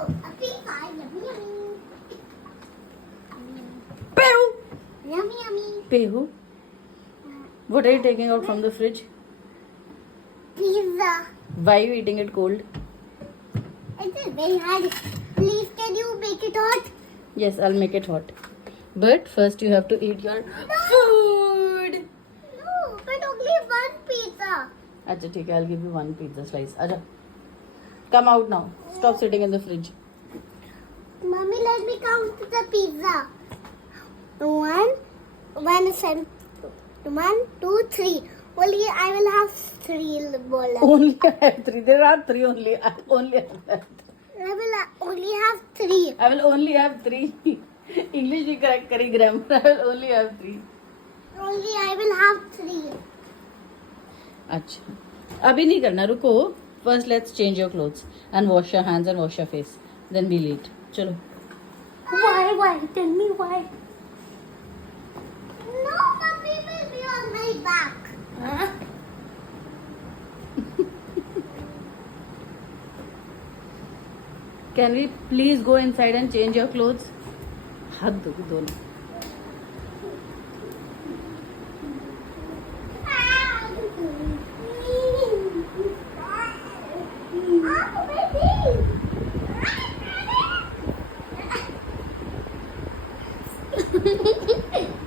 Oh, a pizza. Yummy, yummy. Pehu! Yummy, yummy. Pehu, what are you taking out from the fridge? Pizza. Why are you eating it cold? It is very hard. Please, can you make it hot? Yes, I'll make it hot. But first you have to eat your food. No, but only one pizza. Acha, theek hai, I'll give you one pizza slice. Acha. Come out now. Stop sitting in the fridge. Mommy, let me count the pizza. One, two, three. Only I will have three bolas. Only I have three. There are three only. I only have I will only have three. I will only have three. English भी correct करी grammar. I will only have three. Only I will have three. अच्छा अभी नहीं करना रुको. First let's change your clothes and wash your hands and wash your face. Then we'll eat. चलो. Why? Tell me why. No, Mommy will be on my back. Huh? Can we please go inside and change your clothes? हद दो दोनों.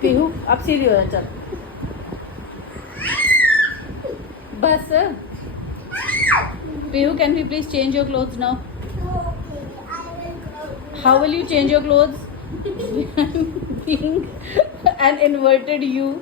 पीहू अब सीधी हो जा चल. बस. Pihu, can we please change your clothes now? How will you change your clothes? Being an inverted U.